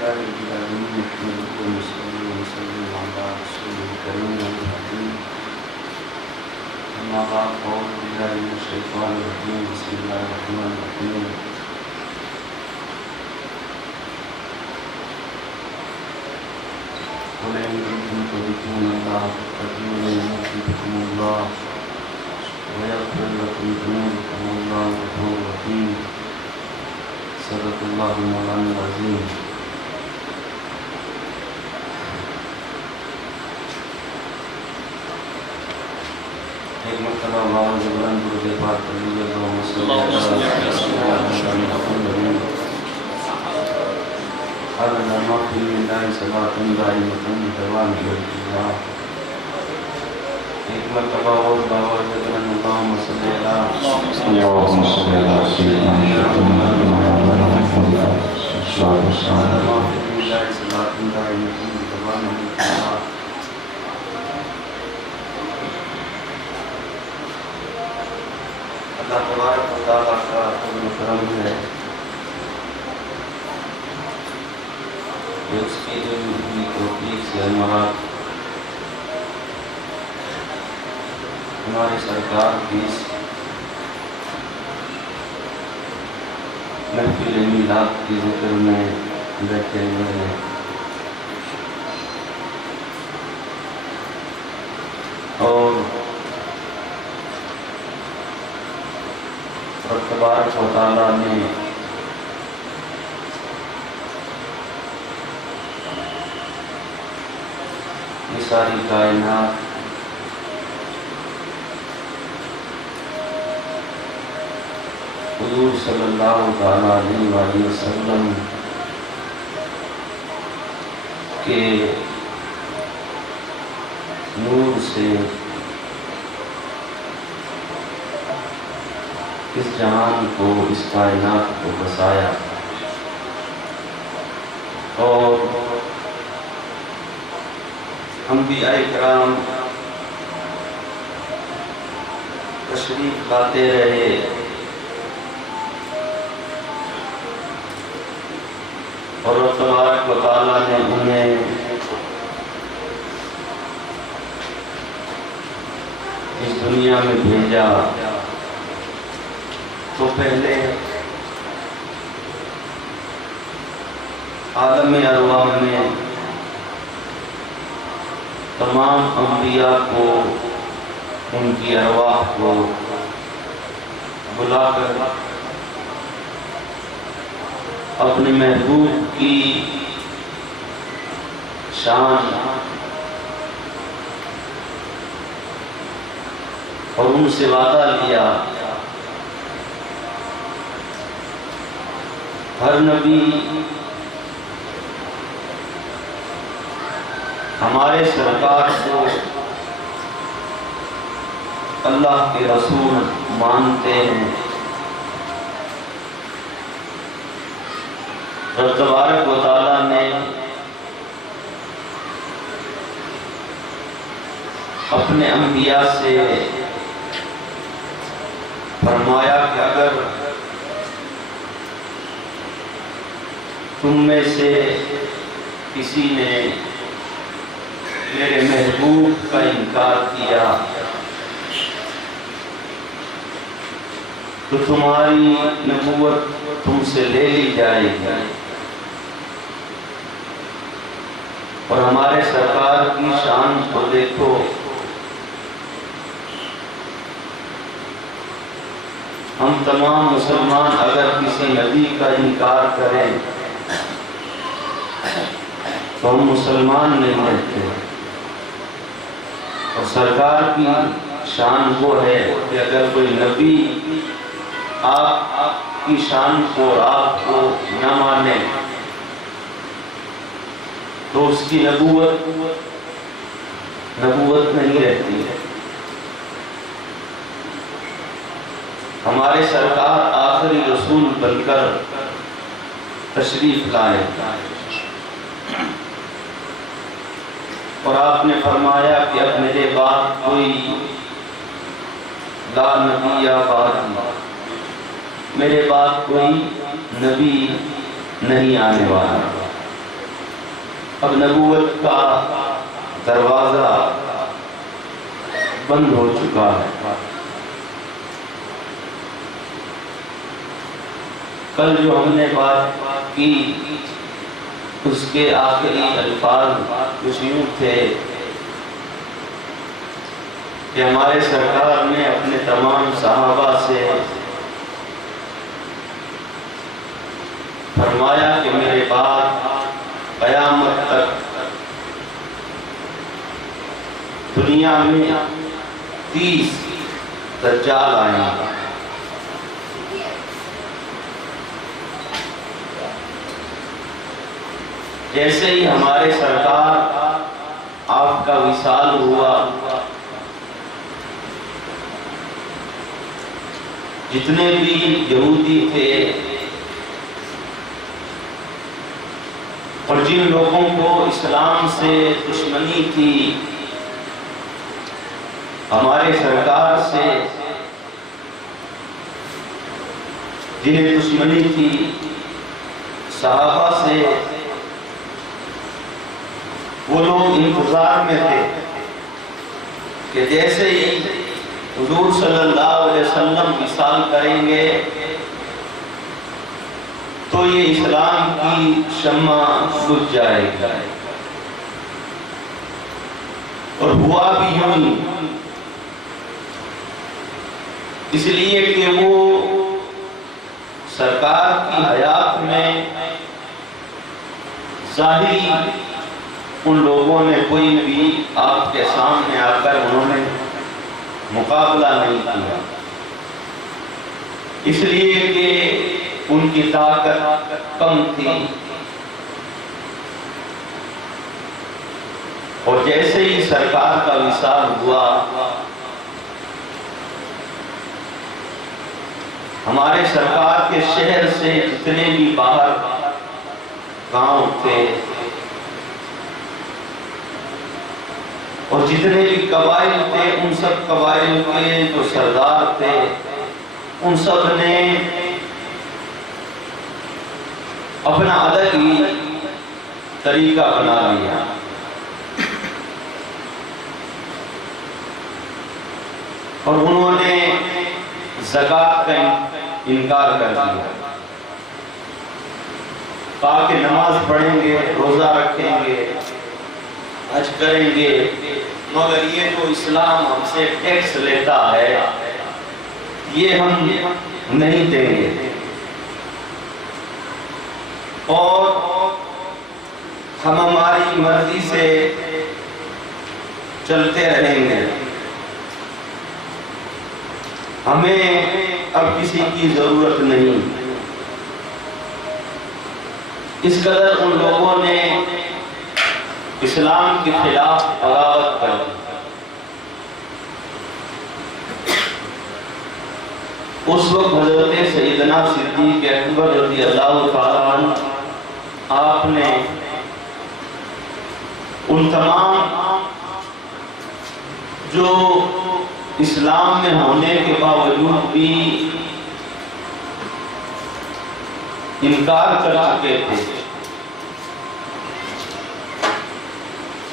لله رب العالمين نحمده ونصلي ونسلم على رسوله الكريم الحكيم أما بعد فأعوذ بالله من الشيطان الرجيم بسم الله الرحمن الرحيم قل إن كنتم تحبون الله فاتبعوني يحببكم الله ويغفر لكم ذنوبكم والله غفور رحيم صدق الله مولانا العظيم. ایک مرتبہ باوجہ بلند درود پاک پر لیجیے اللہم صلی اللہ علیہ وسلم عدد ما فی اللہ صلاۃ دائمۃ دوام ملک اللہ. ایک مرتبہ اور باوجہ بلند اللہم صلی اللہ علیہ اللہ تبارک و تعالیٰ کا فضل و کرم ہے کہ اس کی جو توفیق سے ہمارے سرکار کی محفل میلاد کی ذکر میں بیٹھے ہوئے ہیں اور تبارک و تعالیٰ نے یہ ساری کائنات حضور صلی اللہ علیہ وآلہ وسلم کے نور سے اس جہان کو، اس کائنات کو بسایا اور انبیاء کرام تشریف لاتے رہے اور تبارک و تعالیٰ نے انہیں اس دنیا میں بھیجا تو پہلے عالم ارواح میں تمام انبیاء کو، ان کی ارواح کو بلا کر اپنے محبوب کی شان اور ان سے وعدہ لیا. ہر نبی ہمارے سرکار کو اللہ کے رسول مانتے ہیں اور تبارک و تعالیٰ نے اپنے انبیاء سے فرمایا کہ اگر تم میں سے کسی نے میرے محبوب کا انکار کیا تو تمہاری نبوت تم سے لے لی جائے گی. اور ہمارے سرکار کی شان کو دیکھو، ہم تمام مسلمان اگر کسی نبی کا انکار کریں تو ہم مسلمان نہیں رہتے. اور سرکار کی شان وہ ہے کہ اگر کوئی نبی آپ کی شان کو اور آپ کو نہ مانے تو اس کی نبوت نہیں رہتی ہے. ہمارے سرکار آخری رسول بن کر تشریف لائے اور آپ نے فرمایا کہ اب میرے بعد کوئی لا نبی یا بعد میرے بعد کوئی نبی نہیں آنے والا. اب نبوت کا دروازہ بند ہو چکا ہے۔ کل جو ہم نے بات کی اس کے آخری الفاظ کچھ یوں تھے کہ ہمارے سرکار نے اپنے تمام صحابہ سے فرمایا کہ میرے بعد قیامت تک دنیا میں 30 دجال آئیں گے۔ جیسے ہی ہمارے سرکار آپ کا وصال ہوا، جتنے بھی یہودی تھے اور جن لوگوں کو اسلام سے دشمنی تھی، ہمارے سرکار سے جنہیں دشمنی تھی، صحابہ سے، وہ لوگ انتظار میں تھے کہ جیسے ہی حضور صلی اللہ علیہ وسلم وصال کریں گے تو یہ اسلام کی شمع بجھ جائے گی، اور ہوا بھی یوں، اس لیے کہ وہ سرکار کی حیات میں ظاہری ان لوگوں نے کوئی بھی آپ کے سامنے آ کر انہوں نے مقابلہ نہیں کیا، اس لیے کہ ان کی طاقت کم تھی، اور جیسے ہی سرکار کا وصال ہوا، ہمارے سرکار کے شہر سے جتنے بھی باہر گاؤں تھے اور جتنے بھی قبائل تھے، ان سب قبائل کے جو سردار تھے، ان سب نے اپنا الگ ہی طریقہ بنا لیا، اور انہوں نے زکوٰۃ کا انکار کر دیا، کہا کہ نماز پڑھیں گے، روزہ رکھیں گے، حج کریں گے، مگر یہ جو اسلام ہم سے ٹیکس لیتا ہے یہ ہم نہیں دیں گے، اور ہم ہماری مرضی سے چلتے رہیں گے، ہمیں اب کسی کی ضرورت نہیں۔ اس قدر ان لوگوں نے اسلام کے خلاف بغاوت کر دی۔ اس وقت حضرت سیدنا صدیق اکبر رضی اللہ تعالیٰ عنہ آپ نے ان تمام جو اسلام میں ہونے کے باوجود بھی انکار کر چکے تھے،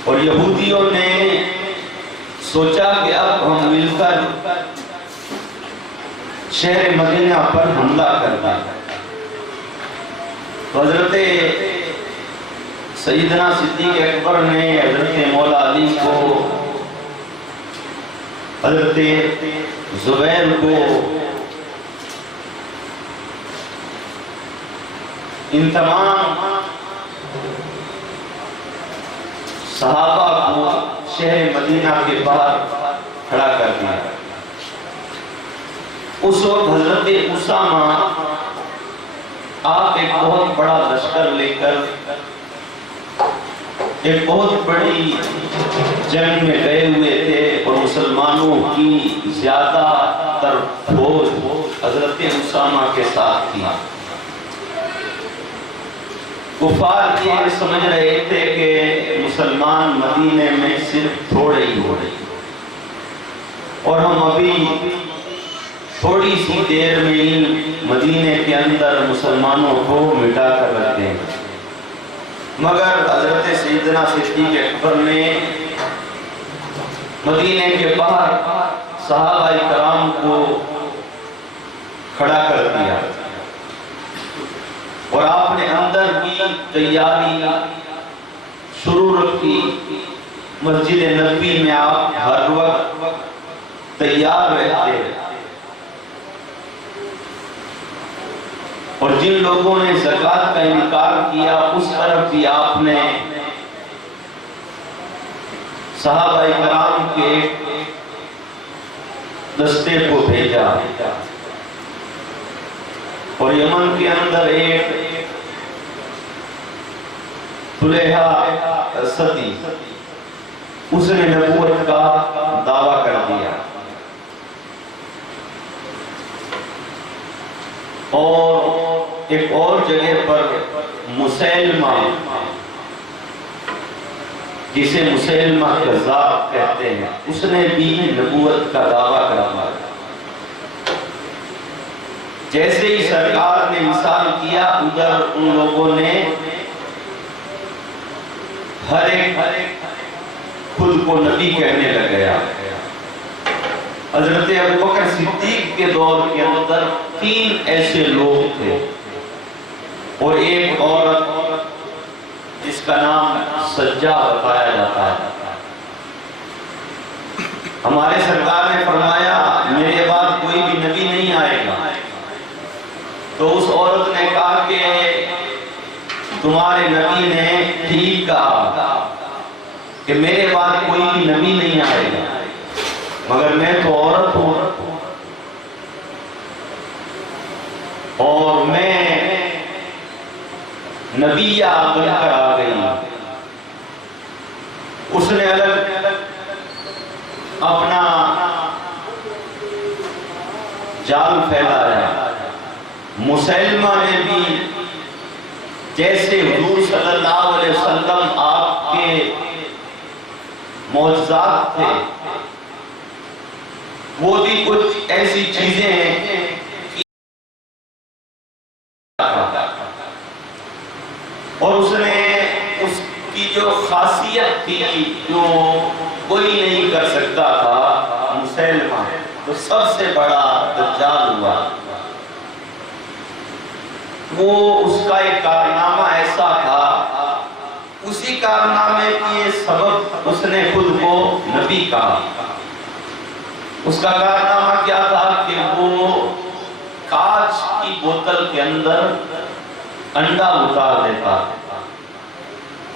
اور یہودیوں نے سوچا کہ اب ہم مل کر شہر مدینہ پر حملہ کرتا ہے، تو حضرت سیدنا صدیق اکبر نے حضرت مولا علی کو، حضرت زبیر کو، ان تمام صحابہ کو شہر مدینہ کے باہر کھڑا کر دیا۔ اس وقت حضرت اسامہ آپ ایک بہت بڑا لشکر لے کر ایک بہت بڑی جنگ میں گئے ہوئے تھے، اور مسلمانوں کی زیادہ تر فوج حضرت اسامہ کے ساتھ تھی۔ کفار یہ سمجھ رہے تھے کہ مسلمان مدینے میں صرف تھوڑے ہی ہو رہے، اور ہم ابھی تھوڑی سی دیر میں ہی مدینے کے اندر مسلمانوں کو مٹا کر رکھ دیں گے۔ مگر حضرت سیدنا صدیق اکبر نے مدینے کے باہر صحابہ کرام کو کھڑا کر دیا اور آپ نے اندر کی تیاری شروع رکھی۔ مسجد نبوی میں آپ ہر وقت تیار رہتے، اور جن لوگوں نے زکوٰۃ کا انکار کیا اس طرف بھی آپ نے صحابہ کرام کے دستے کو بھیجا، اور یمن کے اندر ایک طلحہ سدی اس نے نبوت کا دعویٰ کر دیا، اور ایک اور جگہ پر مسیلمہ، جسے مسیلمہ کذاب کہتے ہیں، اس نے بھی نبوت کا دعویٰ کر دیا۔ جیسے ہی سرکار نے مثال کیا، ادھر ان لوگوں نے ہر ایک خود کو نبی کہنے لگ گیا۔ حضرت ابوبکر صدیق کے دور کے اندر 3 ایسے لوگ تھے، اور ایک عورت جس کا نام سجا بتایا جاتا ہے۔ ہمارے سرکار نے فرمایا میرے بعد کوئی بھی نبی نہیں آئے گا، تو اس عورت نے کہا کہ تمہارے نبی نے ٹھیک کہا کہ میرے بعد کوئی بھی نبی نہیں آئے گا، مگر میں تو عورت ہوں اور میں نبی بن کر آ گئی۔ اس نے الگ اپنا جال پھیلایا۔ مسیلمہ نے بھی جیسے حضور صلی اللہ علیہ وسلم آپ کے معجزات تھے، وہ بھی کچھ ایسی چیزیں ہیں اور اس نے اس کی جو خاصیت تھی جو کوئی نہیں کر سکتا تھا، مسیلمہ تو سب سے بڑا دجال ہوا۔ وہ اس کا ایک کارنامہ ایسا تھا، اسی کارنامے کی سبب اس نے خود کو نبی کہا۔ اس کا کارنامہ کیا تھا کہ وہ کانچ کی بوتل کے اندر انڈا اتار دیتا،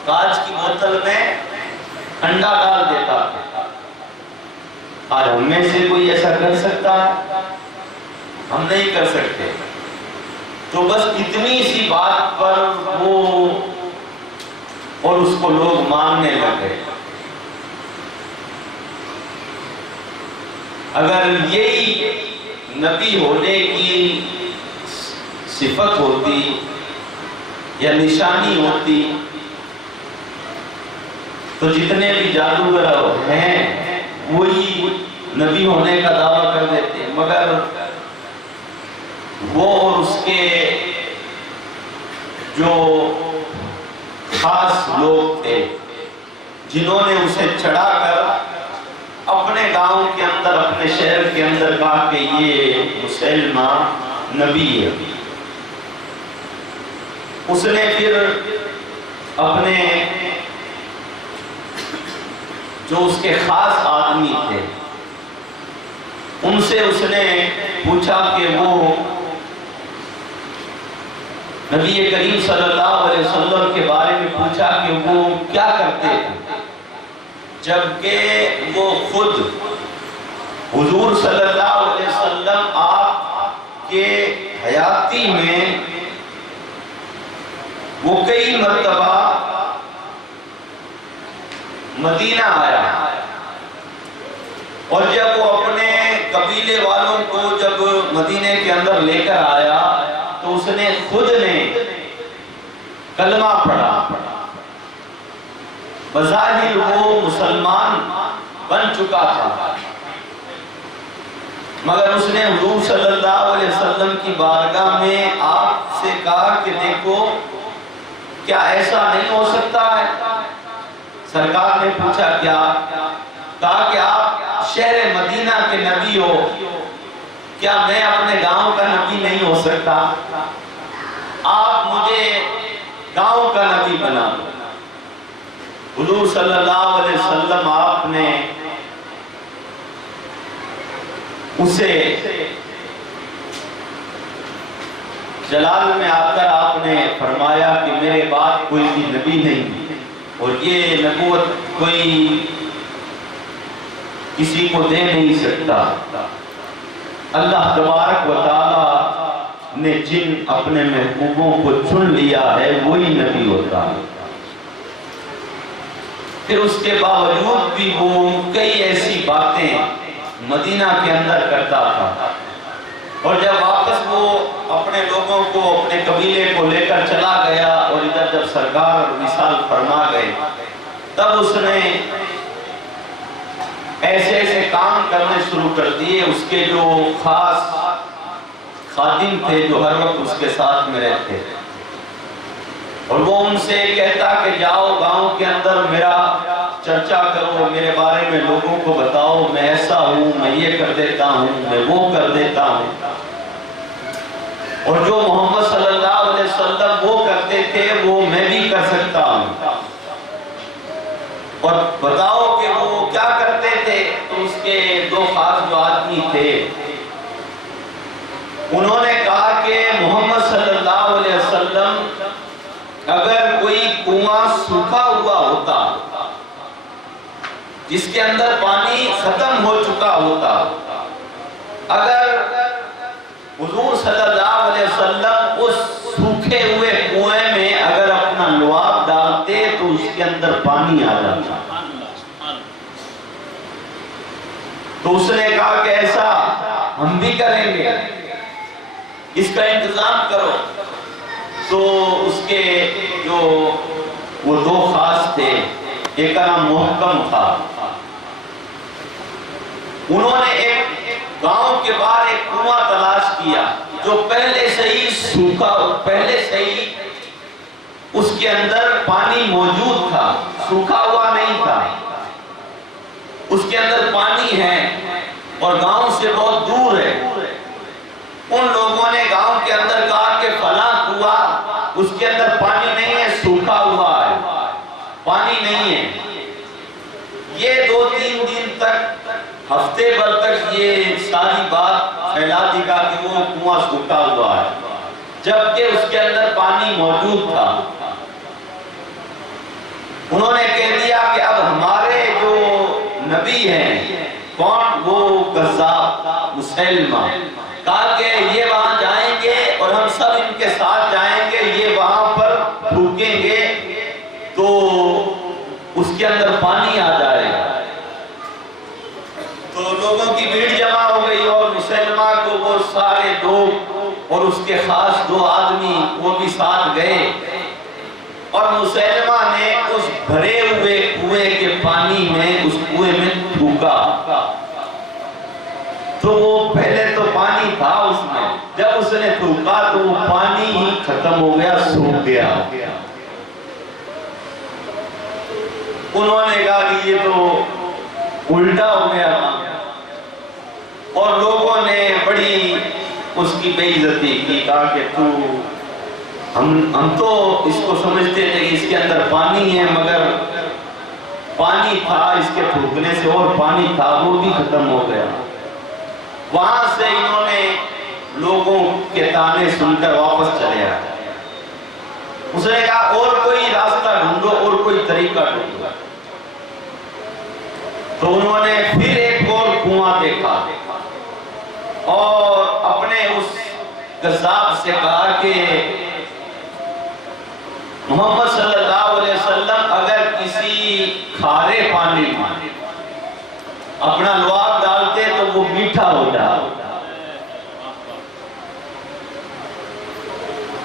کانچ کی بوتل میں انڈا ڈال دیتا۔ آج ہم میں سے کوئی ایسا کر سکتا ہے؟ ہم نہیں کر سکتے۔ تو بس اتنی سی بات پر وہ اور اس کو لوگ ماننے لگے۔ اگر یہی نبی ہونے کی صفت ہوتی یا نشانی ہوتی تو جتنے بھی جادوگر ہیں وہی نبی ہونے کا دعویٰ کر دیتے، مگر وہ اور اس کے جو خاص لوگ تھے جنہوں نے اسے چڑھا کر اپنے گاؤں کے اندر، اپنے شہر کے اندر کہا کہ یہ مسیلمہ نبی ہے۔ اس نے پھر اپنے جو اس کے خاص آدمی تھے ان سے اس نے پوچھا کہ وہ نبی کریم صلی اللہ علیہ وسلم کے بارے میں پوچھا کہ وہ کیا کرتے تھے، جبکہ وہ خود حضور صلی اللہ علیہ وسلم آپ کے حیاتی میں وہ کئی مرتبہ مدینہ آیا، اور جب وہ اپنے قبیلے والوں کو جب مدینے کے اندر لے کر آیا تو اس نے خود نے کلمہ پڑھا۔ بظاہر وہ مسلمان بن چکا تھا، مگر اس نے حضور صلی اللہ علیہ وسلم کی بارگاہ میں آپ سے کہا کہ دیکھو کیا ایسا نہیں ہو سکتا ہے؟ سرکار نے پوچھا کیا؟ کہا کہ آپ شہر مدینہ کے نبی ہو، کیا میں اپنے گاؤں کا نبی نہیں ہو سکتا؟ آپ مجھے گاؤں کا نبی بنا دو۔ حضور صلی اللہ علیہ وسلم آپ نے اسے جلال میں آ کر آپ نے فرمایا کہ میرے بعد کوئی بھی نبی نہیں، اور یہ نبوت کوئی کسی کو دے نہیں سکتا۔ اللہ تبارک و تعالی نے جن اپنے محبوبوں کو چن لیا ہے وہی نبی ہوتا ہے۔ پھر اس کے باوجود بھی وہ کئی ایسی باتیں مدینہ کے اندر کرتا تھا، اور جب واپس وہ اپنے لوگوں کو، اپنے قبیلے کو لے کر چلا گیا اور ادھر جب سرکار وصال فرما گئے، تب اس نے ایسے ایسے کام کرنے شروع کر دیے۔ اس کے جو خاص خادم تھے جو ہر وقت اس کے ساتھ میں رہتے، اور وہ ان سے کہتا کہ جاؤ گاؤں کے اندر میرا چرچا کرو، میرے بارے میں لوگوں کو بتاؤ، میں ایسا ہوں، میں یہ کر دیتا ہوں، میں وہ کر دیتا ہوں، اور جو محمد صلی اللہ علیہ وسلم وہ کرتے تھے وہ میں بھی کر سکتا ہوں، اور بتاؤ کہ وہ کیا کرتے تھے۔ تو اس کے دو خاص جو آدمی تھے انہوں نے کہا کہ محمد صلی اللہ علیہ وسلم اگر کوئی کنواں سوکھا ہوا ہوتا جس کے اندر پانی ختم ہو چکا ہوتا، اگر حضور صلی اللہ علیہ وسلم اس سوکھے ہوئے کنویں میں اگر اپنا لعاب ڈالتے تو اس کے اندر پانی آ جاتا۔ تو اس نے کہا کہ ایسا ہم بھی کریں گے، اس کا انتظام کرو۔ تو اس کے جو وہ دو خاص تھے، ایک کا نام محکم تھا، انہوں نے ایک گاؤں کے باہر ایک کنواں تلاش کیا جو پہلے سے ہی سوکھا، پہلے سے ہی اس کے اندر پانی موجود تھا، سوکھا ہوا نہیں تھا، اس کے اندر پانی ہے اور گاؤں سے بہت دور ہے۔ ان لوگوں نے گاؤں کے اندر کہا کہ فلاں کنواں، اس کے اندر پانی نہیں ہے، سوکھا ہوا ہے، پانی نہیں ہے۔ یہ 2-3 دن تک، ہفتے بھر تک یہ ساری بات پھیلا دکھا کہ وہ کنواں سوکھا ہوا ہے، جبکہ اس کے اندر پانی موجود تھا۔ انہوں نے کہہ دیا کہ اب ہمارے جو نبی ہیں، کون؟ وہ کذاب مسلمہ، کہا کہ یہ وہاں جائیں گے اور ہم سب ان کے ساتھ جائیں گے، یہ وہاں پر پھونکیں گے تو اس کے اندر پانی آ جائے گا۔ تو لوگوں کی بھیڑ جمع ہو گئی اور مسلمہ کو وہ سارے لوگ اور اس کے خاص 2 آدمی وہ بھی ساتھ گئے، اور مسلمہ نے اس بھرے ہوئے کنویں کے پانی میں، اس کنویں میں تھوکا، تو وہ پہلے تو پانی تھا اس میں، جب اس نے تھوکا تو وہ پانی ہی ختم ہو گیا، سوکھ گیا۔ انہوں نے کہا کہ یہ تو الٹا ہو گیا، اور لوگوں نے بڑی اس کی بے عزتی کی، کہا کہ تو ہم تو اس کو سمجھتے تھے کہ اس کے اندر پانی ہے، مگر پانی تھا، اس کے تھوکنے سے اور پانی تھا، وہ بھی ختم ہو گیا۔ وہاں سے انہوں نے لوگوں کے تانے سن کر واپس چلے آئے۔ اس نے کہا اور کوئی راستہ ڈھونڈو، اور کوئی طریقہ ڈھونڈو۔ تو انہوں نے پھر ایک اور کنواں دیکھا اور اپنے اس قذاب سے کہا کہ محمد صلی اللہ علیہ وسلم اگر کسی کھارے پانی میں اپنا لعاب ڈالتے تو وہ میٹھا ہو جاتا۔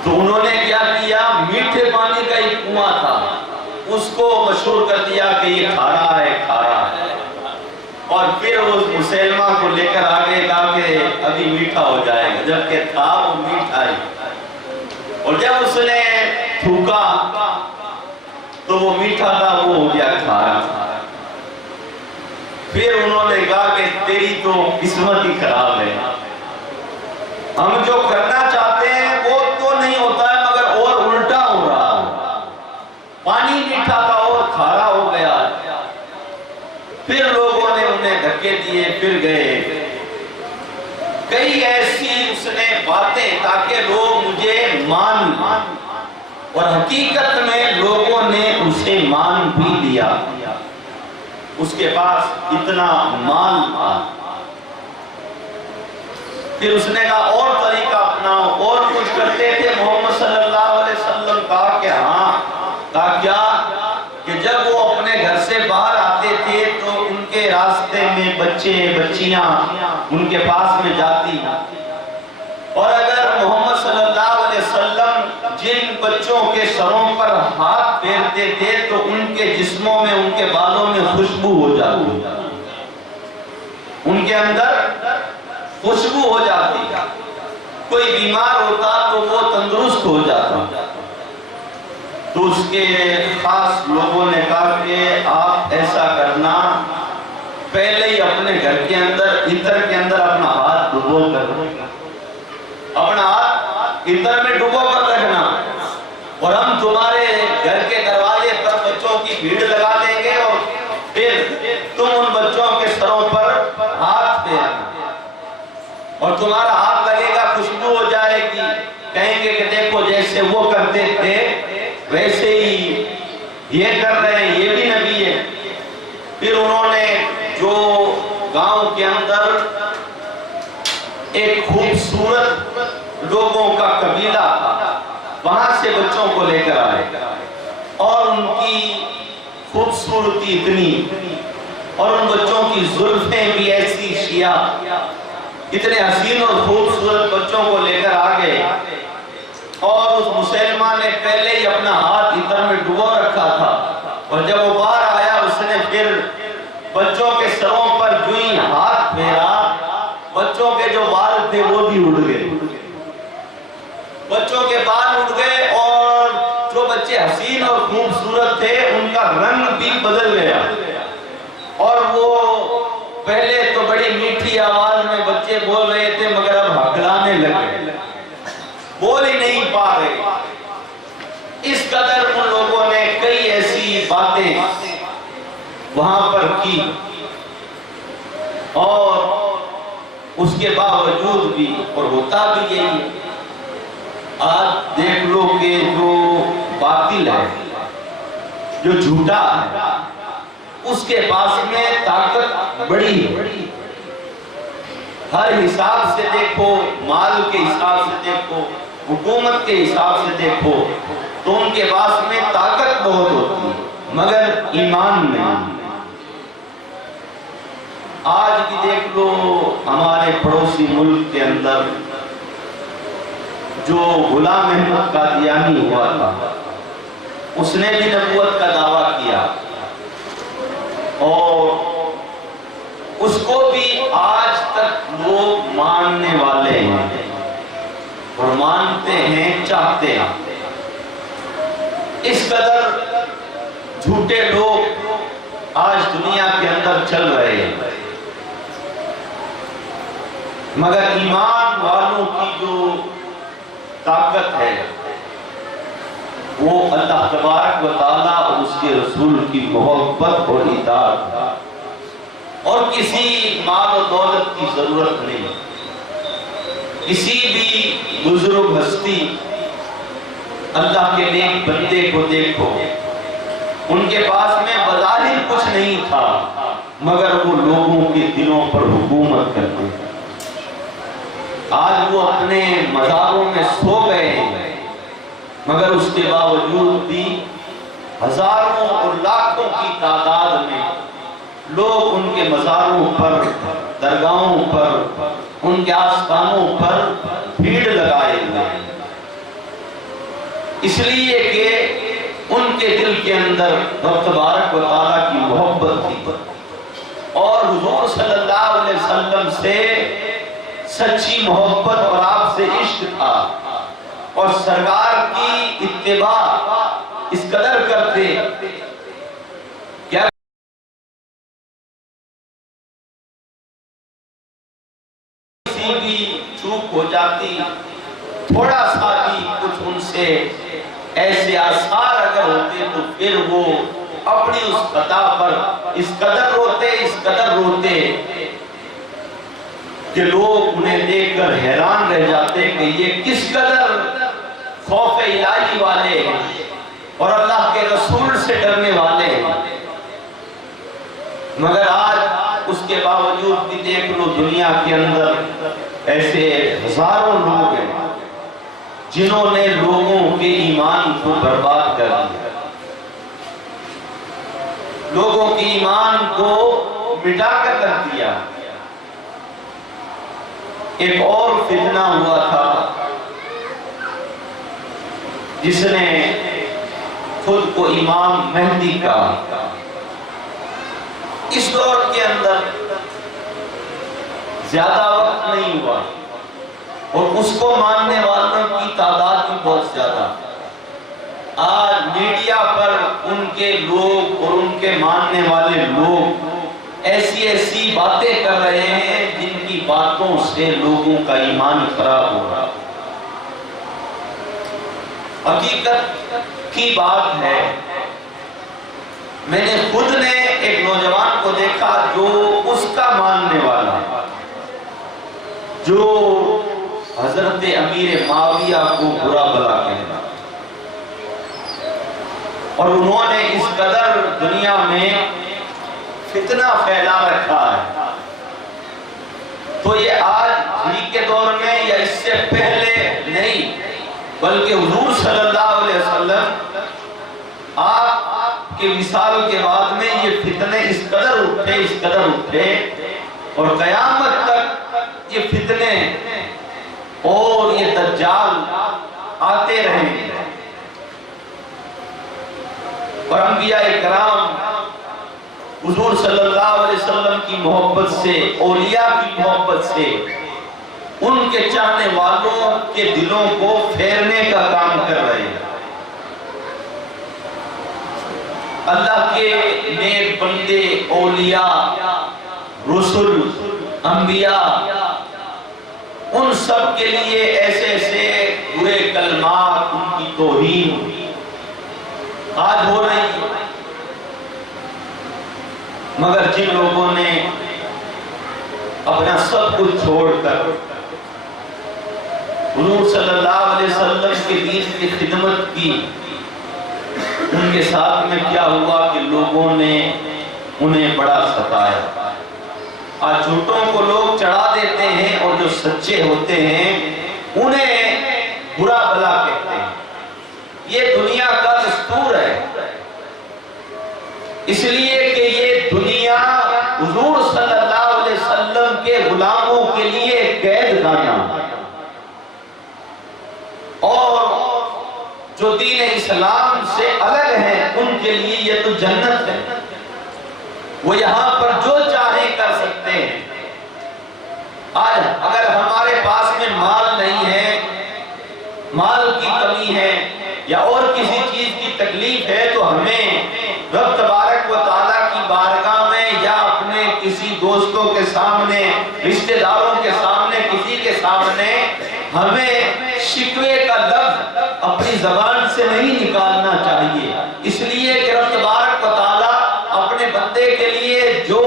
تو انہوں نے کیا کیا؟ میٹھے پانی کا ایک کنواں تھا، اس کو مشہور کر دیا کہ یہ کھارا ہے، کھارا ہے، اور پھر اس مسلمہ کو لے کر آگے کہا کہ ابھی میٹھا ہو جائے گا، جبکہ تھا وہ میٹھا ہی۔ اور جب اس نے تھوکا تو وہ میٹھا تھا وہ ہو گیا کھارا۔ پھر انہوں نے کہا کہ تیری تو قسمت ہی خراب ہے، ہم جو کرنا چاہتے ہیں وہ تو نہیں ہوتا ہے مگر اور الٹا ہو رہا ہے، پانی میٹھا تھا اور کھارا ہو گیا۔ پھر لوگوں نے انہیں دھکے دیے، پھر گئے کئی ایسی اس نے باتیں تاکہ لوگ مجھے مان لیں، اور حقیقت میں لوگوں نے اسے مان بھی لیا۔ اس کے پاس اتنا مال تھا۔ پھر اس نے کہا اور طریقہ اپناؤ، اور کچھ کرتے تھے؟ محمد صلی اللہ علیہ وسلم کہا کہ ہاں۔ کہا کیا؟ کہ جب وہ اپنے گھر سے باہر آتے تھے تو ان کے راستے میں بچے بچیاں ان کے پاس میں جاتی، اور اگر محمد صلی اللہ علیہ وسلم جن بچوں کے سروں پر ہاتھ پھیرتے تھے تو ان کے جسموں میں، ان کے بالوں میں خوشبو ہو جاتی، ان کے اندر خوشبو ہو جاتی، کوئی بیمار ہوتا تو وہ تندرست ہو جاتا۔ تو اس کے خاص لوگوں نے کہا کہ آپ ایسا کرنا، پہلے ہی اپنے گھر کے اندر عطر کے اندر اپنا ہاتھ ڈبو کر رکھنا، اپنا ہاتھ عطر میں ڈبو کر رکھنا، اور ہم تمہارے گھر کے دروازے پر بچوں کی بھیڑ لگا دیں گے، اور پھر تم ان بچوں کے سروں پر ہاتھ پھیرنا، اور تمہارا ہاتھ لگے گا، خوشبو ہو جائے گی، کہیں گے کہ دیکھو جیسے وہ کرتے تھے ویسے ہی یہ کر رہے ہیں، یہ بھی نبی ہے۔ پھر انہوں نے جو گاؤں کے اندر ایک خوبصورت لوگوں کا قبیلہ تھا، وہاں سے بچوں کو لے کر آئے، اور ان کی خوبصورتی اتنی، اور ان بچوں کی زلفیں بھی ایسی سیاہ، اتنے حسین اور خوبصورت بچوں کو لے کر آگئے، اور اس مسلمان نے پہلے ہی اپنا ہاتھ عطر میں ڈبو رکھا تھا، اور جب وہ باہر آیا اس نے پھر بچوں کے سروں پر جو ہی ہاتھ پھیرا، بچوں کے جو بال تھے وہ بھی اڑ گئے، بچوں کے بال اڑ گئے، اور جو بچے حسین اور خوبصورت تھے ان کا رنگ بھی بدل گیا، اور وہ پہلے تو بڑی میٹھی آواز میں بچے بول رہے تھے مگر اب ہکلانے لگے، بول ہی نہیں پا رہے۔ اس قدر ان لوگوں نے کئی ایسی باتیں وہاں پر کی، اور اس کے باوجود بھی، اور ہوتا بھی یہی ہے، آج دیکھ لو کہ جو باطل ہے، جو جھوٹا ہے، اس کے پاس میں طاقت بڑی ہے، ہر حساب سے دیکھو، مال کے حساب سے دیکھو، حکومت کے حساب سے دیکھو، تو ان کے پاس میں طاقت بہت ہوتی ہے مگر ایمان نہیں۔ آج بھی دیکھ لو ہمارے پڑوسی ملک کے اندر جو غلام احمد قادیانی ہوا تھا، اس نے بھی نبوت کا دعویٰ کیا، اور اس کو بھی آج تک لوگ ماننے والے ہیں، اور مانتے ہیں، چاہتے ہیں۔ اس قدر جھوٹے لوگ آج دنیا کے اندر چل رہے ہیں، مگر ایمان والوں کی جو طاقت ہے وہ اللہ تبارک و تعالیٰ اور اس کے رسول کی محبت اور اطاعت ہے، اور کسی مال و دولت کی ضرورت نہیں۔ کسی بھی بزرگ ہستی، اللہ کے نیک بندے کو دیکھو، ان کے پاس میں بظاہر کچھ نہیں تھا مگر وہ لوگوں کے دلوں پر حکومت کرتے تھے۔ آج وہ اپنے مزاروں میں سو گئے ہیں، مگر اس کے باوجود بھی ہزاروں اور لاکھوں کی تعداد میں لوگ ان کے مزاروں پر، درگاہوں پر، ان کے آستانوں پر بھیڑ لگائے ہوئے، اس لیے کہ ان کے دل کے اندر رب تبارک و تعالیٰ کی محبت تھی، اور حضور صلی اللہ علیہ وسلم سے سچی محبت اور آپ سے عشق تھا، اور سرکار کی اتباع اس قدر کرتے سے ایسے آثار اگر ہوتے تو پھر وہ اپنی اس خطا پر اس قدر روتے کہ لوگ انہیں دیکھ کر حیران رہ جاتے کہ یہ کس قدر خوف الہی والے اور اللہ کے رسول سے ڈرنے والے ہیں۔ مگر آج اس کے باوجود بھی دیکھ لو دنیا کے اندر ایسے ہزاروں لوگ ہیں جنہوں نے لوگوں کے ایمان کو برباد کر دیا، لوگوں کے ایمان کو مٹا کر رکھ دیا۔ ایک اور فتنہ ہوا تھا جس نے خود کو امام مہدی کہا۔ اس دور کے اندر زیادہ وقت نہیں ہوا اور اس کو ماننے والوں کی تعداد بھی بہت زیادہ۔ آج میڈیا پر ان کے لوگ اور ان کے ماننے والے لوگ ایسی باتیں کر رہے ہیں جن کی باتوں سے لوگوں کا ایمان خراب ہو رہا۔ حقیقت کی بات ہے، میں نے خود نے ایک نوجوان کو دیکھا جو اس کا ماننے والا، جو حضرت امیر معاویہ کو برا بھلا کہنا، اور انہوں نے اس قدر دنیا میں فتنہ پھیلا رکھا ہے۔ تو یہ آج ہی کے دور میں یا اس سے پہلے نہیں بلکہ حضور صلی اللہ علیہ وسلم آپ کے وصال کے بعد میں یہ فتنے اس قدر اٹھے اور قیامت تک یہ فتنے اور یہ دجال آتے رہیں گے۔ اور انبیاء کرام حضور صلی اللہ علیہ وسلم کی محبت سے، اولیاء کی محبت سے، ان کے چاہنے والوں کے دلوں کو پھیرنے کا کام کر رہے ہیں۔ اللہ کے نیک بندے، اولیاء، رسول، انبیاء، ان سب کے لیے ایسے برے کلمات، ان کی توہین آج ہو رہی ہے۔ مگر جن لوگوں نے اپنا سب کچھ چھوڑ کر حضور صلی اللہ علیہ وسلم کے دین کی خدمت کی، ان کے ساتھ میں کیا ہوا کہ لوگوں نے انہیں بڑا ستایا۔ آج جھوٹوں کو لوگ چڑھا دیتے ہیں اور جو سچے ہوتے ہیں انہیں برا بھلا کہتے ہیں۔ یہ دنیا کا دستور ہے، اس لیے کہ یہ دنیا حضور صلی اللہ علیہ وسلم کے غلاموں کے لیے قید خانہ، اور جو دین اسلام سے الگ ہیں ان کے لیے یہ تو جنت ہے۔ وہ یہاں پر جو چاہیں کر سکتے ہیں۔ آج اگر ہمارے پاس میں مال نہیں ہے، مال کی کمی ہے یا اور کسی چیز کی تکلیف ہے تو ہمیں رب تبارک و تعالیٰ کی بارگاہ میں یا اپنے کسی دوستوں کے سامنے، رشتہ داروں کے سامنے، کسی کے سامنے ہمیں شکوے کا لفظ اپنی زبان سے نہیں نکالنا چاہیے، اس لیے کہ رب تبارک و تعالیٰ اپنے بندے کے لیے جو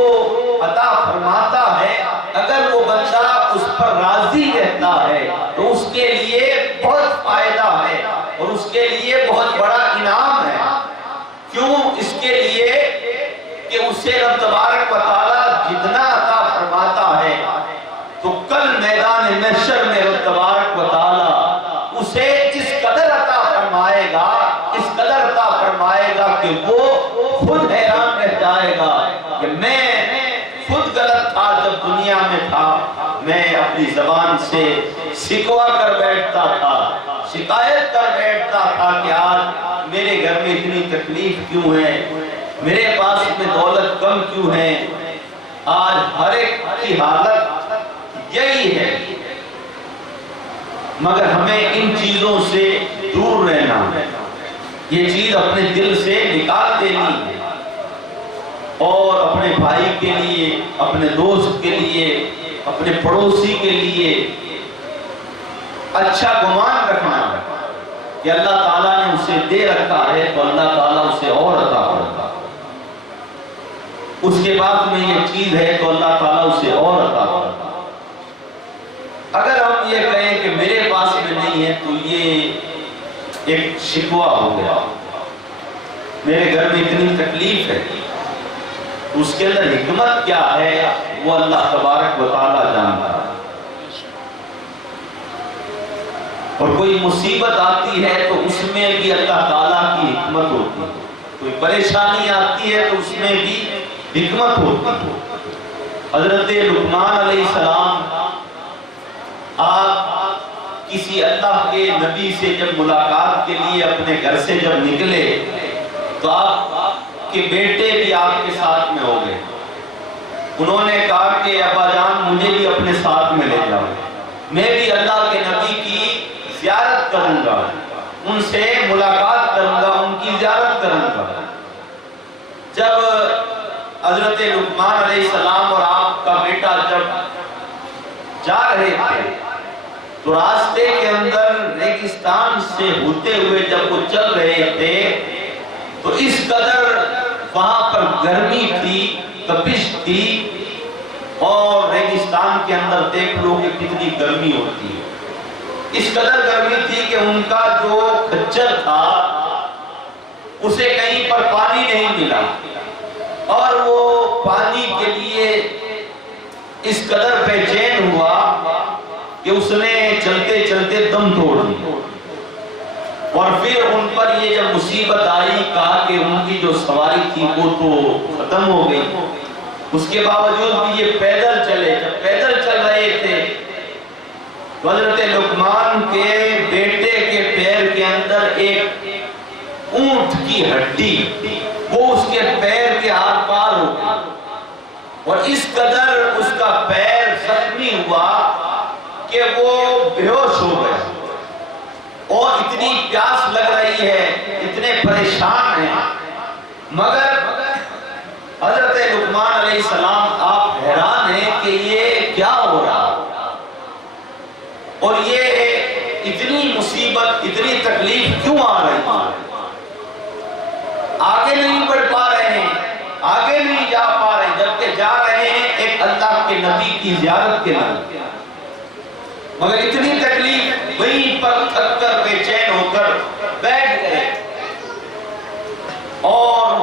عطا فرماتا ہے اگر وہ بندہ اس پر راضی رہتا ہے تو اس کے لیے بہت فائدہ ہے اور اس کے لیے بہت بڑا انعام ہے۔ کیوں؟ اس کے لیے کہ اسے رب تبارک و تعالیٰ جتنا عطا فرماتا ہے تو کل میدان محشر میں رب تبارک و تعالیٰ اسے اس قدر عطا فرمائے گا، اس قدر عطا فرمائے گا کہ وہ خود حیران رہ جائے گا کہ میں خود غلط تھا جب دنیا میں تھا، میں اپنی زبان سے شکوہ کر بیٹھتا تھا، شکایت کر بیٹھتا تھا کہ آج میرے گھر میں اتنی تکلیف کیوں ہے، میرے پاس میں دولت کم کیوں ہے۔ آج ہر ایک کی حالت یہی ہے، مگر ہمیں ان چیزوں سے دور رہنا، یہ چیز اپنے دل سے نکال دینی ہے اور اپنے بھائی کے لیے، اپنے دوست کے لیے، اپنے پڑوسی کے لیے اچھا گمان رکھنا، کہ اللہ تعالیٰ نے اسے دے رکھا ہے تو اللہ تعالیٰ اسے اور عطا کرتا ہے، اس کے بعد میں یہ چیز ہے تو اللہ تعالیٰ اسے اور عطا کرتا ہے۔ اگر ہم یہ کہیں کہ میرے پاس میں نہیں ہے تو یہ ایک شکوہ ہو گیا، میرے گھر میں اتنی تکلیف ہے، اس کے اندر حکمت کیا ہے وہ اللہ تبارک و تعالیٰ جانتا ہے۔ اور کوئی مصیبت آتی ہے تو اس میں بھی اللہ تعالیٰ کی حکمت ہوتی ہے، کوئی پریشانی آتی ہے تو اس میں بھی حکمت ہوتی ہے۔ حضرت لقمان علیہ السلام آپ کسی اللہ کے نبی سے جب ملاقات کے لیے اپنے گھر سے جب نکلے تو آپ کے بیٹے بھی آپ کے ساتھ میں ہو گئے، انہوں نے کہا کہ ابا جان مجھے بھی اپنے ساتھ میں لے جاؤ، میں بھی اللہ کے نبی کی زیارت کروں گا، ان سے ملاقات کروں گا، ان کی زیارت کروں گا۔ جب حضرت لقمان علیہ السلام اور آپ کا بیٹا جب جا رہے تھے تو راستے کے اندر ریگستان سے ہوتے ہوئے جب وہ چل رہے تھے تو اس قدر وہاں پر گرمی تھی، تپش تھی، اور ریگستان کے اندر دیکھ لو کہ کتنی گرمی ہوتی ہے، اس قدر گرمی تھی کہ ان کا جو کھچر تھا اسے کہیں پر پانی نہیں ملا، اور وہ پانی کے لیے اس قدر بے چین ہوا کہ اس نے چلتے چلتے دم توڑ دیا۔ اور پھر ان پر یہ جب مصیبت آئی، کہا کہ ان کی جو سواری تھی وہ تو ختم ہو گئی، اس کے باوجود بھی یہ پیدل چلے، جب پیدل چل رہے تھے تو حضرت لقمان کے بیٹے کے پیر کے اندر ایک اونٹ کی ہڈی وہ اس کے پیر کے آر پار ہو گئی، اور اس قدر اس کا پیر زخمی ہوا کہ وہ بے ہوش ہو گیا، اور اتنی پیاس لگ رہی ہے، اتنے پریشان ہیں، مگر حضرت لقمان علیہ السلام آپ حیران ہیں کہ یہ کیا ہو رہا، اور یہ اتنی مصیبت، اتنی تکلیف کیوں آ رہی ہے؟ آگے نہیں بڑھ پا رہے ہیں، آگے نہیں جا پا رہے ہیں، جبکہ جا رہے ہیں ایک اللہ کے نبی کی زیارت کے لیے، مگر اتنی تکلیف، وہیں پر تھک کر بے چین ہو کر بیٹھ گئے اور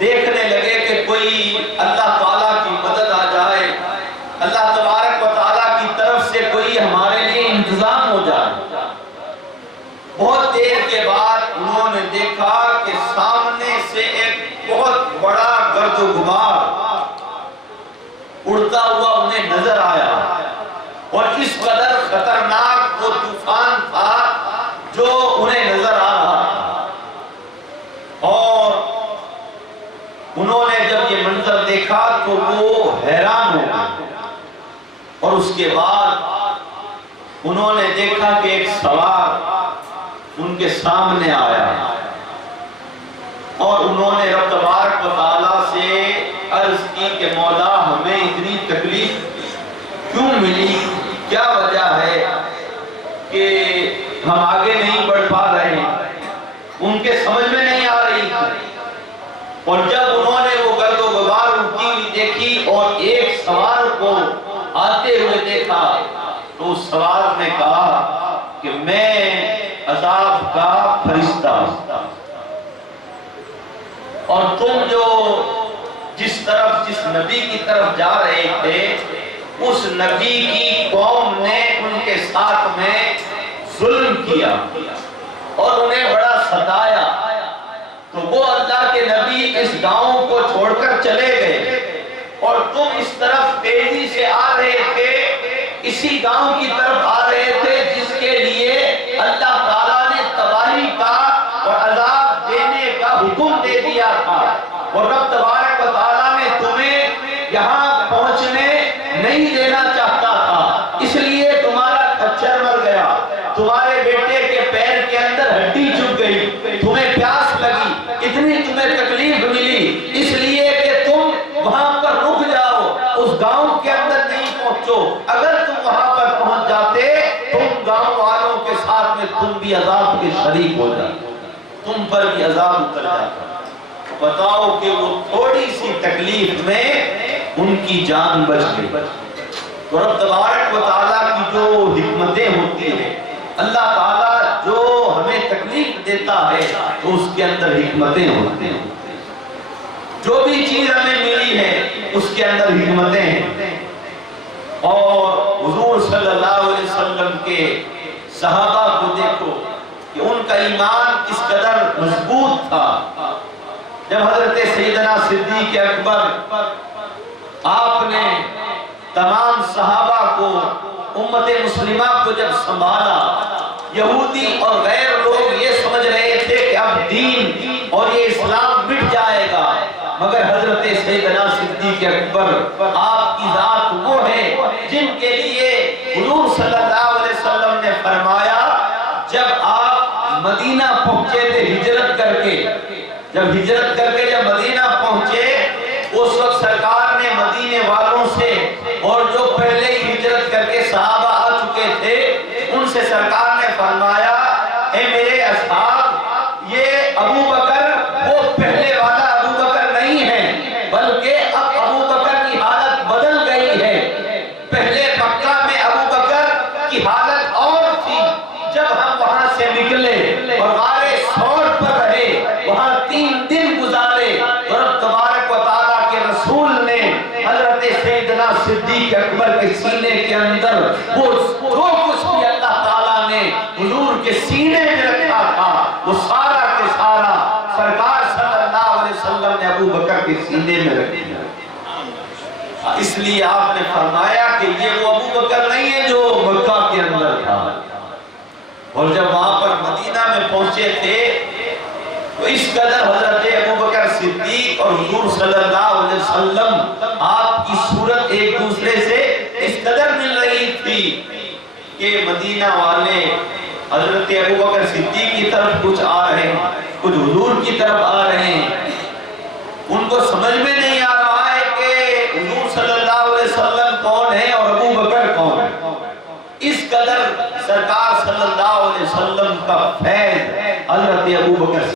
دیکھنے لگے کہ کوئی اللہ تعالیٰ کی مدد آ جائے، اللہ تبارک و تعالیٰ کی طرف سے کوئی ہمارے لیے انتظام ہو جائے۔ بہت دیر کے بعد انہوں نے دیکھا کہ سامنے سے ایک بہت بڑا گرد و غبار اڑتا ہوا انہیں نظر آیا، اور اس قدر خطرناک وہ طوفان تھا جو انہیں نظر آ رہا تھا، اور انہوں نے جب یہ منظر دیکھا تو وہ حیران ہو گئے، اور اس کے بعد انہوں نے دیکھا کہ ایک سوار ان کے سامنے آیا، اور انہوں نے رب تبارک و تعالیٰ سے عرض کی کہ مولا ہمیں اتنی تکلیف کیوں ملی، کیا وجہ ہے کہ ہم آگے نہیں بڑھ پا رہے ہیں؟ ان کے سمجھ میں نہیں آ رہی تھی، اور جب انہوں نے وہ گرد و غبار اڑتی ہوئی دیکھی اور ایک سوار کو آتے ہوئے دیکھا تو اس سوار نے کہا کہ میں عذاب کا فرشتہ ہوں، اور تم جو جس نبی کی طرف جا رہے تھے اس نبی کی قوم نے ان کے ساتھ میں ظلم کیا اور انہیں بڑا ستایا، تو وہ اللہ کے نبی اس گاؤں کو چھوڑ کر چلے گئے، اور تم اس طرف تیزی سے آ رہے تھے، اسی گاؤں کی طرف آ رہے تھے جس کے لیے اللہ تعالیٰ نے تباہی کا اور عذاب دینے کا حکم دے دیا تھا، اور رب تبارک و تعالیٰ نے تمہیں یہاں پہنچنے نہیں دینا چاہتا تھا، اس لیے تمہارا کھچر مر گیا، تمہارے بیٹے کے پیر کے اندر ہڈی چبھ گئی، تمہیں پیاس لگی، اتنی تمہیں تکلیف ملی، اس لیے کہ تم وہاں پر رک جاؤ، اس گاؤں کے اندر نہیں پہنچو، اگر تم وہاں پر پہنچ جاتے تم گاؤں والوں کے ساتھ میں تم بھی عذاب کے شریک ہو جاتے، تم پر بھی عذاب اتر جاتا۔ بتاؤ کہ وہ تھوڑی سی تکلیف میں ان کی جان بچ گئی۔ تو رب تبارک و تعالیٰ کی جو حکمتیں ہوتی ہیں، اللہ تعالیٰ جو ہمیں تکلیف دیتا ہے تو اس کے اندر حکمتیں ہوتی ہیں۔ جو بھی چیز ہمیں ملی ہے اس کے اندر حکمتیں ہیں۔ اور حضور صلی اللہ علیہ وسلم کے صحابہ کو دیکھو کہ ان کا ایمان کس قدر مضبوط تھا۔ جب حضرت سیدنا صدیق اکبر آپ نے تمام صحابہ کو، امت مسلمہ کو جب سنبھالا، یہودی اور غیر لوگ یہ سمجھ رہے تھے کہ اب دین اور یہ اسلام مٹ جائے گا، مگر حضرت سیدنا صدیق اکبر آپ کی ذات وہ ہے جن کے لیے حضور صلی اللہ علیہ وسلم نے فرمایا، جب آپ مدینہ پہنچے تھے ہجرت کر کے، جب مدینہ پہنچے اس وقت سرکار نے مدینے والوں سے اور جو پہلے ہی ہجرت کر کے صحابہ آ چکے تھے ان سے سرکار نے فرمایا، اے میرے اصحاب، یہ ابو بکر وہ پہلے والا ابو بکر نہیں ہے، بلکہ اب ابو بکر کی حالت بدل گئی ہے۔ پہلے مکہ میں ابو بکر کی حالت اور تھی، جب ہم وہاں سے نکلے اور غارِ ثور پر رہے، وہاں 3 دن گزارے، اور رب تبارک و تعالیٰ کے رسول نے حضرت سیدنا صدیق اکبر کے سینے کے اندر وہ جو کچھ بھی اللہ تعالیٰ نے حضور کے سینے میں رکھا تھا وہ سارا کے سارا سرکار صلی اللہ علیہ وسلم نے ابو بکر کے سینے میں رکھ دیا۔ اس لیے آپ نے فرمایا کہ یہ وہ ابو بکر نہیں ہے جو مکہ کے اندر تھا۔ اور جب وہاں پر مدینہ میں پہنچے تھے تو اس قدر حضرت ابو بکر صدیق اور حضور صلی اللہ علیہ وسلم آپ کی صورت ایک دوسرے سے اس قدر مل رہی تھی کہ مدینہ والے حضرت ابو بکر صدیق کی طرف کچھ آ رہے ہیں، کچھ حضور کی طرف آ رہے ہیں۔ ان کو سمجھ میں نہیں آ رہا ہے کہ حضور صلی اللہ علیہ وسلم کون ہے اور ابو بکر کون ہے۔ اس قدر سرکار صلی اللہ علیہ وسلم کا فیض حضرت ابو بکر